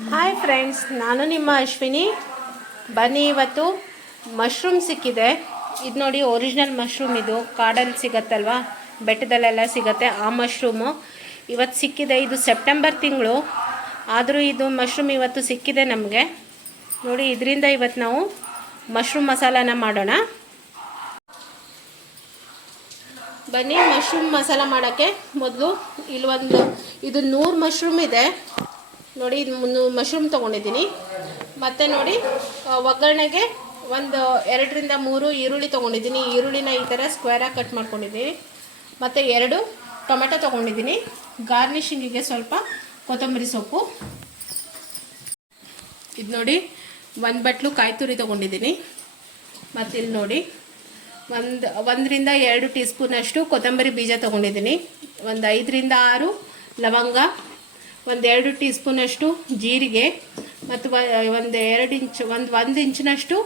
Hi friends, ನಾನು ನಿಮ್ಮ ಅಶ್ವಿನಿ. ಬನ್ನಿ, ಇವತ್ತು ಮಶ್ರೂಮ್ ಸಿಕ್ಕಿದೆ. ಇದು ನೋಡಿ, ಒರಿಜಿನಲ್ ಮಶ್ರೂಮ್. ಇದು ಕಾಡಲ್ಲಿ ಸಿಗತ್ತಲ್ವಾ, ಬೆಟ್ಟದಲ್ಲೆಲ್ಲ ಸಿಗತ್ತೆ ಆ ಮಶ್ರೂಮು. ಇವತ್ತು ಸಿಕ್ಕಿದೆ. ಇದು ಸೆಪ್ಟೆಂಬರ್ ತಿಂಗಳು, ಆದರೂ ಇದು ಮಶ್ರೂಮ್ ಇವತ್ತು ಸಿಕ್ಕಿದೆ ನಮಗೆ. ನೋಡಿ, ಇದರಿಂದ ಇವತ್ತು ನಾವು ಮಶ್ರೂಮ್ ಮಸಾಲಾನ ಮಾಡೋಣ. ಬನ್ನಿ, ಮಶ್ರೂಮ್ ಮಸಾಲ ಮಾಡೋಕ್ಕೆ ಮೊದಲು ಇದು 100 ಮಶ್ರೂಮ್ ಇದೆ ನೋಡಿ. ಇದು ಮಶ್ರೂಮ್ ತೊಗೊಂಡಿದ್ದೀನಿ. ಮತ್ತು ನೋಡಿ, ಒಗ್ಗರಣೆಗೆ ಒಂದು 2 ರಿಂದ 3 ಈರುಳ್ಳಿ ತೊಗೊಂಡಿದ್ದೀನಿ. ಈರುಳ್ಳಿನ ಈ ಥರ ಸ್ಕ್ವೇರಾಗಿ ಕಟ್ ಮಾಡ್ಕೊಂಡಿದ್ದೀನಿ. ಮತ್ತು 2 ಟೊಮೆಟೊ ತೊಗೊಂಡಿದ್ದೀನಿ. ಗಾರ್ನಿಷಿಂಗಿಗೆ ಸ್ವಲ್ಪ ಕೊತ್ತಂಬರಿ ಸೊಪ್ಪು. ಇದು ನೋಡಿ, 1 ಬಟ್ಲು ಕಾಯಿ ತುರಿ ತೊಗೊಂಡಿದ್ದೀನಿ. ಮತ್ತು ಇಲ್ಲಿ ನೋಡಿ, 1 ರಿಂದ 2 ಟೀ ಸ್ಪೂನಷ್ಟು ಕೊತ್ತಂಬರಿ ಬೀಜ ತೊಗೊಂಡಿದ್ದೀನಿ. ಒಂದು 5 ರಿಂದ 6 ಲವಂಗ, ಒಂದು 2 ಟೀ ಸ್ಪೂನಷ್ಟು ಜೀರಿಗೆ, ಮತ್ತು ಒಂದು ಇಂಚಿನಷ್ಟು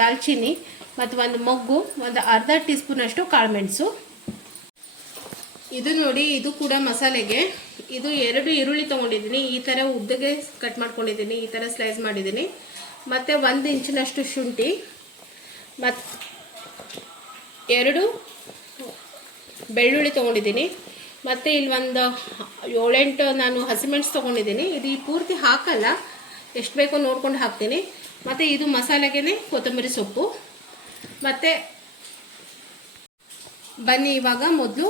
ದಾಲ್ಚಿನ್ನಿ, ಮತ್ತು ಒಂದು ಮೊಗ್ಗು, ಒಂದು ಅರ್ಧ ಟೀ ಸ್ಪೂನಷ್ಟು ಕಾಳುಮೆಣಸು. ಇದು ನೋಡಿ, ಇದು ಕೂಡ ಮಸಾಲೆಗೆ. ಇದು 2 ಈರುಳ್ಳಿ ತೊಗೊಂಡಿದ್ದೀನಿ. ಈ ಥರ ಉದ್ದಗೆ ಕಟ್ ಮಾಡ್ಕೊಂಡಿದ್ದೀನಿ, ಈ ಥರ ಸ್ಲೈಸ್ ಮಾಡಿದ್ದೀನಿ. ಮತ್ತು 1 ಇಂಚಿನಷ್ಟು ಶುಂಠಿ, ಮತ್ತು 2 ಬೆಳ್ಳುಳ್ಳಿ ತೊಗೊಂಡಿದ್ದೀನಿ. ಮತ್ತು ಇಲ್ಲಿ ಒಂದು 7-8 ನಾನು ಹಸಿಮೆಣಸು ತೊಗೊಂಡಿದ್ದೀನಿ. ಇದು ಈ ಪೂರ್ತಿ ಹಾಕಲ್ಲ, ಎಷ್ಟು ಬೇಕೋ ನೋಡ್ಕೊಂಡು ಹಾಕ್ತೀನಿ. ಮತ್ತು ಇದು ಮಸಾಲೆಗೆ ಕೊತ್ತಂಬರಿ ಸೊಪ್ಪು. ಮತ್ತು ಬನ್ನಿ, ಇವಾಗ ಮೊದಲು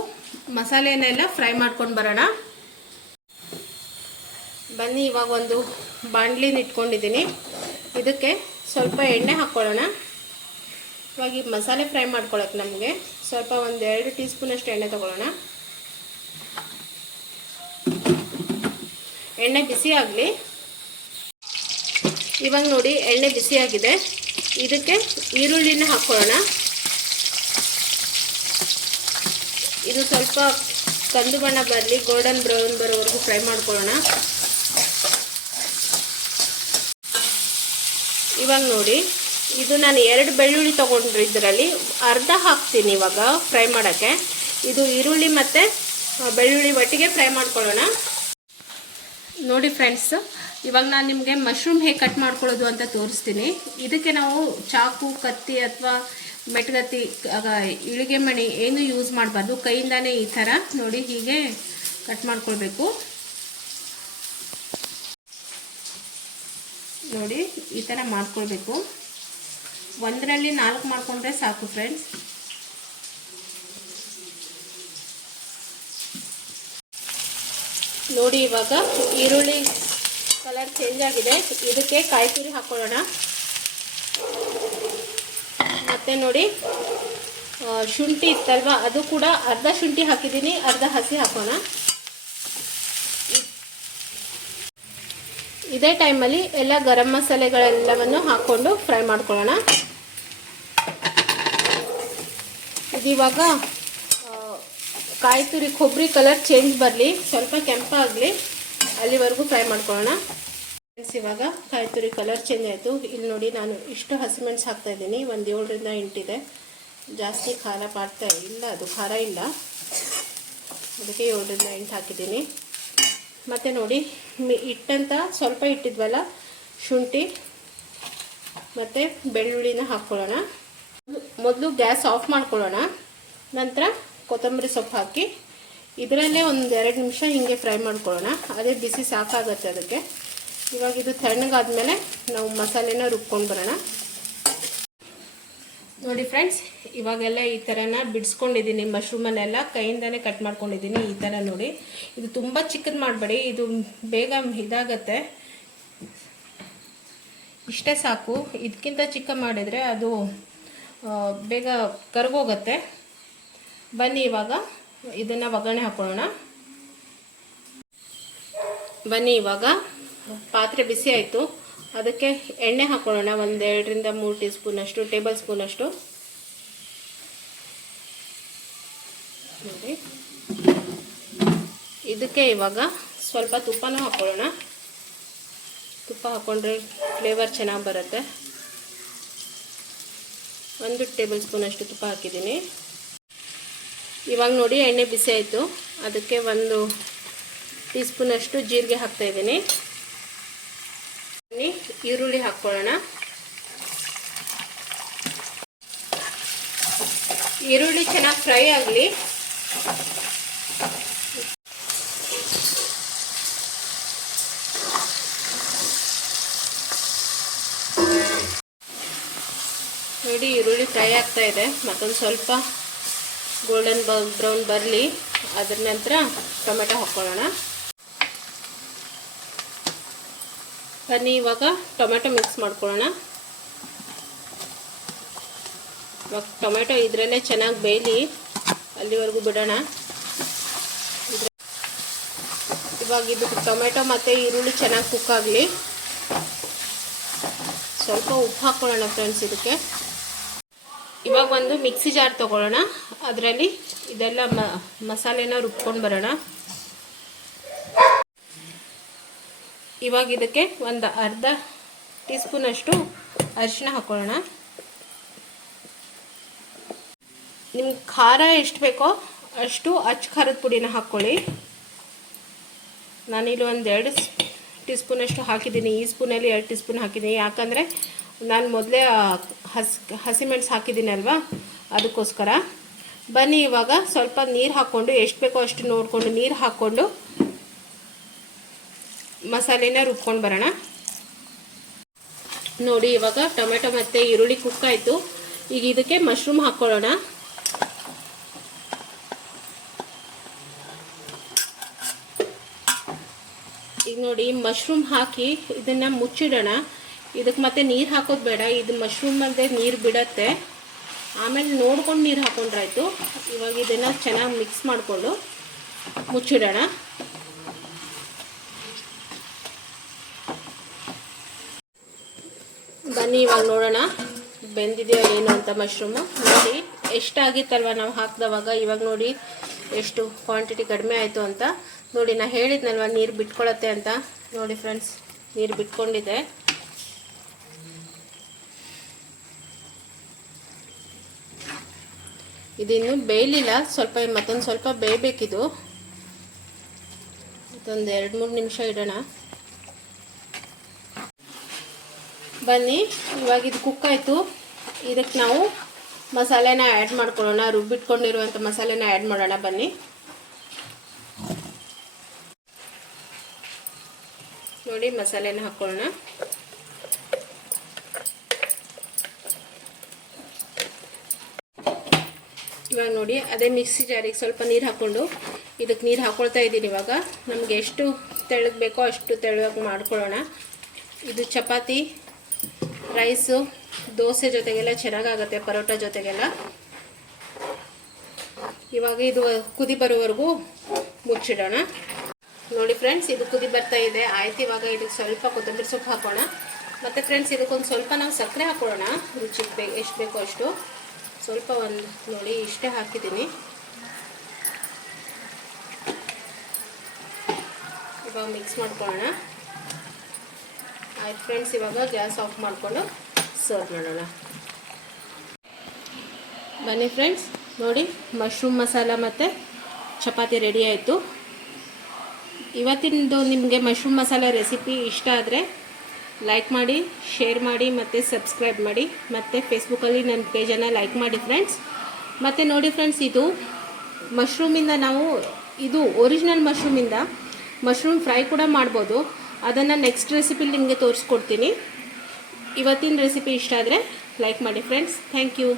ಮಸಾಲೆನೆಲ್ಲ ಫ್ರೈ ಮಾಡ್ಕೊಂಡು ಬರೋಣ. ಬನ್ನಿ, ಇವಾಗ ಒಂದು ಬಾಣಲಿನ ಇಟ್ಕೊಂಡಿದ್ದೀನಿ. ಇದಕ್ಕೆ ಸ್ವಲ್ಪ ಎಣ್ಣೆ ಹಾಕ್ಕೊಳ್ಳೋಣ. ಇವಾಗ ಈ ಮಸಾಲೆ ಫ್ರೈ ಮಾಡ್ಕೊಳ್ಳೋಕೆ ನಮಗೆ ಸ್ವಲ್ಪ ಒಂದು 2 ಟೀ ಸ್ಪೂನಷ್ಟು ಎಣ್ಣೆ ತೊಗೊಳ್ಳೋಣ. ಎಣ್ಣೆ ಬಿಸಿ ಆಗಲಿ. ಇವಾಗ ನೋಡಿ, ಎಣ್ಣೆ ಬಿಸಿಯಾಗಿದೆ. ಇದಕ್ಕೆ ಈರುಳ್ಳಿನ ಹಾಕ್ಕೊಳ್ಳೋಣ. ಇದು ಸ್ವಲ್ಪ ಕಂದು ಬಣ್ಣ ಬರಲಿ, ಗೋಲ್ಡನ್ ಬ್ರೌನ್ ಬರೋವರೆಗೂ ಫ್ರೈ ಮಾಡ್ಕೊಳ್ಳೋಣ. ಇವಾಗ ನೋಡಿ, ಇದು ನಾನು 2 ಬೆಳ್ಳುಳ್ಳಿ ತೊಗೊಂಡಿದ್ದರಲ್ಲಿ ಅರ್ಧ ಹಾಕ್ತೀನಿ ಇವಾಗ ಫ್ರೈ ಮಾಡೋಕ್ಕೆ. ಇದು ಈರುಳ್ಳಿ ಮತ್ತು ಬೆಳ್ಳುಳ್ಳಿ ಒಟ್ಟಿಗೆ ಫ್ರೈ ಮಾಡ್ಕೊಳ್ಳೋಣ. ನೋಡಿ ಫ್ರೆಂಡ್ಸ್, ಇವಾಗ ನಾನು ನಿಮಗೆ ಮಶ್ರೂಮ್ ಹೇಗೆ ಕಟ್ ಮಾಡ್ಕೊಳ್ಳೋದು ಅಂತ ತೋರಿಸ್ತೀನಿ. ಇದಕ್ಕೆ ನಾವು ಚಾಕು, ಕತ್ತಿ ಅಥವಾ ಮೆಟ್ಗತ್ತಿ, ಇಳಿಗೆ ಮಣಿ ಏನು ಯೂಸ್ ಮಾಡಬಾರ್ದು. ಕೈಯಿಂದಾನೇ ಈ ಥರ ನೋಡಿ ಹೀಗೆ ಕಟ್ ಮಾಡ್ಕೊಳ್ಬೇಕು. ನೋಡಿ, ಈ ಥರ ಮಾಡ್ಕೊಳ್ಬೇಕು. 1ರಲ್ಲಿ 4 ಮಾಡ್ಕೊಂಡ್ರೆ ಸಾಕು ಫ್ರೆಂಡ್ಸ್. ನೋಡಿ, ಇವಾಗ ಈರುಳ್ಳಿ ಕಲರ್ ಚೇಂಜ್ ಆಗಿದೆ. ಇದಕ್ಕೆ ಕಾಯಿ ತುರಿ ಹಾಕ್ಕೊಳ್ಳೋಣ. ಮತ್ತು ನೋಡಿ, ಶುಂಠಿ ಇತ್ತಲ್ವ, ಅದು ಕೂಡ ಅರ್ಧ ಶುಂಠಿ ಹಾಕಿದ್ದೀನಿ, ಅರ್ಧ ಹಸಿ ಹಾಕೋಣ. ಇದೇ ಟೈಮಲ್ಲಿ ಎಲ್ಲ ಗರಂ ಮಸಾಲೆಗಳೆಲ್ಲವನ್ನು ಹಾಕ್ಕೊಂಡು ಫ್ರೈ ಮಾಡ್ಕೊಳ್ಳೋಣ. ಇದಿವಾಗ ಕಾಯಿ ತುರಿ ಕೊಬ್ಬರಿ ಕಲರ್ ಚೇಂಜ್ ಬರಲಿ, ಸ್ವಲ್ಪ ಕೆಂಪಾಗಲಿ, ಅಲ್ಲಿವರೆಗೂ ಫ್ರೈ ಮಾಡ್ಕೊಳ್ಳೋಣ. ಇವಾಗ ಕಾಯಿ ತುರಿ ಕಲರ್ ಚೇಂಜ್ ಆಯಿತು. ಇಲ್ಲಿ ನೋಡಿ, ನಾನು ಇಷ್ಟು ಹಸಿಮೆಣಸು ಹಾಕ್ತಾಯಿದ್ದೀನಿ. ಒಂದು 7 ರಿಂದ 8 ಇದೆ. ಜಾಸ್ತಿ ಖಾರ ಮಾಡ್ತಾ ಇಲ್ಲ, ಅದು ಖಾರ ಇಲ್ಲ, ಅದಕ್ಕೆ 7 ರಿಂದ 8 ಹಾಕಿದ್ದೀನಿ. ಮತ್ತು ನೋಡಿ, ಹಿಟ್ಟಂತ ಸ್ವಲ್ಪ ಇಟ್ಟಿದ್ವಲ್ಲ, ಶುಂಠಿ ಮತ್ತು ಬೆಳ್ಳುಳ್ಳಿನ ಹಾಕ್ಕೊಳ್ಳೋಣ. ಮೊದಲು ಗ್ಯಾಸ್ ಆಫ್ ಮಾಡ್ಕೊಳ್ಳೋಣ. ನಂತರ ಕೊತ್ತಂಬರಿ ಸೊಪ್ಪು ಹಾಕಿ ಇದರಲ್ಲೇ ಒಂದು 2 ನಿಮಿಷ ಹೀಗೆ ಫ್ರೈ ಮಾಡ್ಕೊಳ್ಳೋಣ. ಅದೇ ಬಿಸಿ ಸಾಕಾಗತ್ತೆ ಅದಕ್ಕೆ. ಇವಾಗ ಇದು ತಣ್ಣಗಾದ್ಮೇಲೆ ನಾವು ಮಸಾಲೆನ ರುಬ್ಕೊಂಡು ಬರೋಣ. ನೋಡಿ ಫ್ರೆಂಡ್ಸ್, ಇವಾಗೆಲ್ಲ ಈ ಥರನ ಬಿಡಿಸ್ಕೊಂಡಿದ್ದೀನಿ. ಮಶ್ರೂಮನ್ನೆಲ್ಲ ಕೈಯಿಂದನೇ ಕಟ್ ಮಾಡ್ಕೊಂಡಿದ್ದೀನಿ. ಈ ಥರ ನೋಡಿ, ಇದು ತುಂಬ ಚಿಕ್ಕದು ಮಾಡಬೇಡಿ, ಇದು ಬೇಗ ಇದಾಗತ್ತೆ. ಇಷ್ಟೇ ಸಾಕು. ಇದಕ್ಕಿಂತ ಚಿಕ್ಕ ಮಾಡಿದರೆ ಅದು ಬೇಗ ಕರ್ಗೋಗುತ್ತೆ. ಬನ್ನಿ, ಇವಾಗ ಇದನ್ನು ಒಗ್ಗರಣೆ ಹಾಕೊಳ್ಳೋಣ. ಬನ್ನಿ, ಇವಾಗ ಪಾತ್ರೆ ಬಿಸಿ ಆಯಿತು. ಅದಕ್ಕೆ ಎಣ್ಣೆ ಹಾಕೊಳ್ಳೋಣ. ಒಂದು 2 ರಿಂದ 3 ಟೀ ಸ್ಪೂನಷ್ಟು, ಟೇಬಲ್ ಸ್ಪೂನಷ್ಟು. ನೋಡಿ, ಇದಕ್ಕೆ ಇವಾಗ ಸ್ವಲ್ಪ ತುಪ್ಪನೂ ಹಾಕೊಳ್ಳೋಣ. ತುಪ್ಪ ಹಾಕ್ಕೊಂಡ್ರೆ ಫ್ಲೇವರ್ ಚೆನ್ನಾಗಿ ಬರುತ್ತೆ. 1 ಟೇಬಲ್ ಸ್ಪೂನಷ್ಟು ತುಪ್ಪ ಹಾಕಿದ್ದೀನಿ. ಇವಾಗ ನೋಡಿ, ಎಣ್ಣೆ ಬಿಸಿ ಆಯಿತು. ಅದಕ್ಕೆ 1 ಟೀ ಸ್ಪೂನಷ್ಟು ಜೀರಿಗೆ ಹಾಕ್ತಾಯಿದ್ದೀನಿ. ಈರುಳ್ಳಿ ಹಾಕ್ಕೊಳ್ಳೋಣ. ಈರುಳ್ಳಿ ಚೆನ್ನಾಗಿ ಫ್ರೈ ಆಗಲಿ. ನೋಡಿ ಈರುಳ್ಳಿ ಫ್ರೈ ಆಗ್ತಾ ಇದೆ. ಮತ್ತೊಂದು ಸ್ವಲ್ಪ ಗೋಲ್ಡನ್ ಬ್ರೌನ್ ಬರಲಿ. ಅದರ ನಂತರ ಟೊಮೆಟೊ ಹಾಕ್ಕೊಳ್ಳೋಣ. ಬನ್ನಿ ಇವಾಗ ಟೊಮೆಟೊ ಮಿಕ್ಸ್ ಮಾಡ್ಕೊಳ್ಳೋಣ. ಇವಾಗ ಟೊಮೆಟೊ ಇದರಲ್ಲೇ ಚೆನ್ನಾಗಿ ಬೇಯಲಿ, ಅಲ್ಲಿವರೆಗೂ ಬಿಡೋಣ. ಇವಾಗ ಇದು ಟೊಮೆಟೊ ಮತ್ತು ಈರುಳ್ಳಿ ಚೆನ್ನಾಗಿ ಕುಕ್ ಆಗಲಿ. ಸ್ವಲ್ಪ ಉಪ್ಪು ಹಾಕ್ಕೊಳ್ಳೋಣ ಫ್ರೆಂಡ್ಸ್ ಇದಕ್ಕೆ. ಇವಾಗ ಒಂದು ಮಿಕ್ಸಿ ಜಾರ್ ತೊಗೊಳ್ಳೋಣ. ಅದರಲ್ಲಿ ಇದೆಲ್ಲ ಮಸಾಲೆನ ರುಬ್ಕೊಂಡು ಬರೋಣ. ಇವಾಗ ಇದಕ್ಕೆ ಒಂದು ಅರ್ಧ ಟೀ ಸ್ಪೂನಷ್ಟು ಅರಿಶಿನ ಹಾಕ್ಕೊಳ್ಳೋಣ. ನಿಮ್ಗೆ ಖಾರ ಎಷ್ಟು ಬೇಕೋ ಅಷ್ಟು ಅಚ್ಚ ಖಾರದ ಪುಡಿನ ಹಾಕ್ಕೊಳ್ಳಿ. ನಾನಿಲ್ಲಿ ಒಂದು 2 ಟೀ ಸ್ಪೂನಷ್ಟು ಹಾಕಿದ್ದೀನಿ. ಈ ಸ್ಪೂನಲ್ಲಿ 2 ಟೀ ಸ್ಪೂನ್ ಹಾಕಿದ್ದೀನಿ. ಯಾಕಂದರೆ ನಾನು ಮೊದಲೇ ಹಸಿಮೆಣಸು ಹಾಕಿದ್ದೀನಿ ಅಲ್ವಾ, ಅದಕ್ಕೋಸ್ಕರ. ಬನ್ನಿ ಇವಾಗ ಸ್ವಲ್ಪ ನೀರು ಹಾಕ್ಕೊಂಡು, ಎಷ್ಟು ಬೇಕೋ ಅಷ್ಟು ನೋಡಿಕೊಂಡು ನೀರು ಹಾಕ್ಕೊಂಡು ಮಸಾಲೆನ ರುಬ್ಕೊಂಡು ಬರೋಣ. ನೋಡಿ ಇವಾಗ ಟೊಮೆಟೊ ಮತ್ತು ಈರುಳ್ಳಿ ಕುಕ್ ಆಯಿತು. ಈಗ ಇದಕ್ಕೆ ಮಶ್ರೂಮ್ ಹಾಕ್ಕೊಳ್ಳೋಣ. ಈಗ ನೋಡಿ ಮಶ್ರೂಮ್ ಹಾಕಿ ಇದನ್ನು ಮುಚ್ಚಿಡೋಣ. ಇದಕ್ಕೆ ಮತ್ತೆ ನೀರು ಹಾಕೋದು ಬೇಡ. ಇದು ಮಶ್ರೂಮ್ ಅಂದರೆ ನೀರು ಬಿಡತ್ತೆ. ಆಮೇಲೆ ನೋಡ್ಕೊಂಡು ನೀರು ಹಾಕೊಂಡ್ರಾಯ್ತು. ಇವಾಗ ಇದನ್ನು ಚೆನ್ನಾಗಿ ಮಿಕ್ಸ್ ಮಾಡಿಕೊಂಡು ಮುಚ್ಚಿಡೋಣ. ಬನ್ನಿ ಇವಾಗ ನೋಡೋಣ ಬೆಂದಿದೆಯೋ ಏನು ಅಂತ ಮಶ್ರೂಮು. ನೋಡಿ ಎಷ್ಟಾಗಿತ್ತಲ್ವ ನಾವು ಹಾಕಿದವಾಗ. ಇವಾಗ ನೋಡಿ ಎಷ್ಟು ಕ್ವಾಂಟಿಟಿ ಕಡಿಮೆ ಆಯಿತು ಅಂತ. ನೋಡಿ ನಾನು ಹೇಳಿದ್ನಲ್ವ ನೀರು ಬಿಟ್ಕೊಳತ್ತೆ ಅಂತ. ನೋಡಿ ಫ್ರೆಂಡ್ಸ್, ನೀರು ಬಿಟ್ಕೊಂಡಿದೆ. ಇದಿನ್ನೂ ಬೇಯಲಿಲ್ಲ, ಮತ್ತೊಂದು ಸ್ವಲ್ಪ ಬೇಯಬೇಕಿದು. ಮತ್ತೊಂದು 2-3 ನಿಮಿಷ ಇಡೋಣ. ಬನ್ನಿ ಇವಾಗ ಇದು ಕುಕ್ ಆಯಿತು. ಇದಕ್ಕೆ ನಾವು ಮಸಾಲೆನ ಆ್ಯಡ್ ಮಾಡ್ಕೊಳ್ಳೋಣ. ರುಬ್ಬಿಟ್ಕೊಂಡಿರುವಂಥ ಮಸಾಲೆನ ಆ್ಯಡ್ ಮಾಡೋಣ. ಬನ್ನಿ ನೋಡಿ ಮಸಾಲೆನ ಹಾಕ್ಕೊಳ್ಳೋಣ. ಇವಾಗ ನೋಡಿ ಅದೇ ಮಿಕ್ಸಿ ಜಾರಿಗೆ ಸ್ವಲ್ಪ ನೀರು ಹಾಕ್ಕೊಂಡು ಇದಕ್ಕೆ ನೀರು ಹಾಕ್ಕೊಳ್ತಾ ಇದ್ದೀನಿ. ಇವಾಗ ನಮಗೆ ಎಷ್ಟು ತೆಳ್ಳಗೆ ಬೇಕೋ ಅಷ್ಟು ತೆಳ್ಳಗೆ ಮಾಡ್ಕೊಳ್ಳೋಣ. ಇದು ಚಪಾತಿ, ರೈಸು, ದೋಸೆ ಜೊತೆಗೆಲ್ಲ ಚೆನ್ನಾಗಾಗುತ್ತೆ, ಪರೋಟ ಜೊತೆಗೆಲ್ಲ. ಇವಾಗ ಇದು ಕುದಿ ಬರೋವರೆಗೂ ಮುಚ್ಚಿಡೋಣ. ನೋಡಿ ಫ್ರೆಂಡ್ಸ್, ಇದು ಕುದಿ ಬರ್ತಾ ಇದೆ. ಆಯ್ತು, ಇವಾಗ ಇದಕ್ಕೆ ಸ್ವಲ್ಪ ಕೊತ್ತಂಬರಿ ಸೊಪ್ಪು ಹಾಕೋಣ. ಮತ್ತು ಫ್ರೆಂಡ್ಸ್ ಇದಕ್ಕೊಂದು ಸ್ವಲ್ಪ ನಾವು ಸಕ್ಕರೆ ಹಾಕೊಳ್ಳೋಣ. ರುಚಿಗೆ ಎಷ್ಟು ಬೇಕೋ ಅಷ್ಟು. ಸ್ವಲ್ಪ ಒಂದು ನೋಡಿ ಇಷ್ಟೇ ಹಾಕಿದ್ದೀನಿ. ಇವಾಗ ಮಿಕ್ಸ್ ಮಾಡ್ಕೊಳ್ಳೋಣ. ಆಯ್ತು ಫ್ರೆಂಡ್ಸ್, ಇವಾಗ ಗ್ಯಾಸ್ ಆಫ್ ಮಾಡಿಕೊಂಡು ಸರ್ವ್ ಮಾಡೋಣ. ಬನ್ನಿ ಫ್ರೆಂಡ್ಸ್, ನೋಡಿ ಮಶ್ರೂಮ್ ಮಸಾಲ ಮತ್ತು ಚಪಾತಿ ರೆಡಿ ಆಯಿತು. ಇವತ್ತಿನದು ನಿಮಗೆ ಮಶ್ರೂಮ್ ಮಸಾಲ ರೆಸಿಪಿ ಇಷ್ಟ ಆದರೆ ಲೈಕ್ ಮಾಡಿ, ಶೇರ್ ಮಾಡಿ ಮತ್ತು ಸಬ್ಸ್ಕ್ರೈಬ್ ಮಾಡಿ. ಮತ್ತು ಫೇಸ್ಬುಕ್ಕಲ್ಲಿ ನನ್ನ ಪೇಜನ್ನು ಲೈಕ್ ಮಾಡಿ ಫ್ರೆಂಡ್ಸ್. ಮತ್ತು ನೋಡಿ ಫ್ರೆಂಡ್ಸ್, ಇದು ಮಶ್ರೂಮಿಂದ ಇದು ಒರಿಜಿನಲ್ ಮಶ್ರೂಮಿಂದ ಮಶ್ರೂಮ್ ಫ್ರೈ ಕೂಡ ಮಾಡ್ಬೋದು. ಅದನ್ನು ನೆಕ್ಸ್ಟ್ ರೆಸಿಪಿಲಿ ನಿಮಗೆ ತೋರಿಸ್ಕೊಡ್ತೀನಿ. ಇವತ್ತಿನ ರೆಸಿಪಿ ಇಷ್ಟ ಆದರೆ ಲೈಕ್ ಮಾಡಿ ಫ್ರೆಂಡ್ಸ್. Thank you.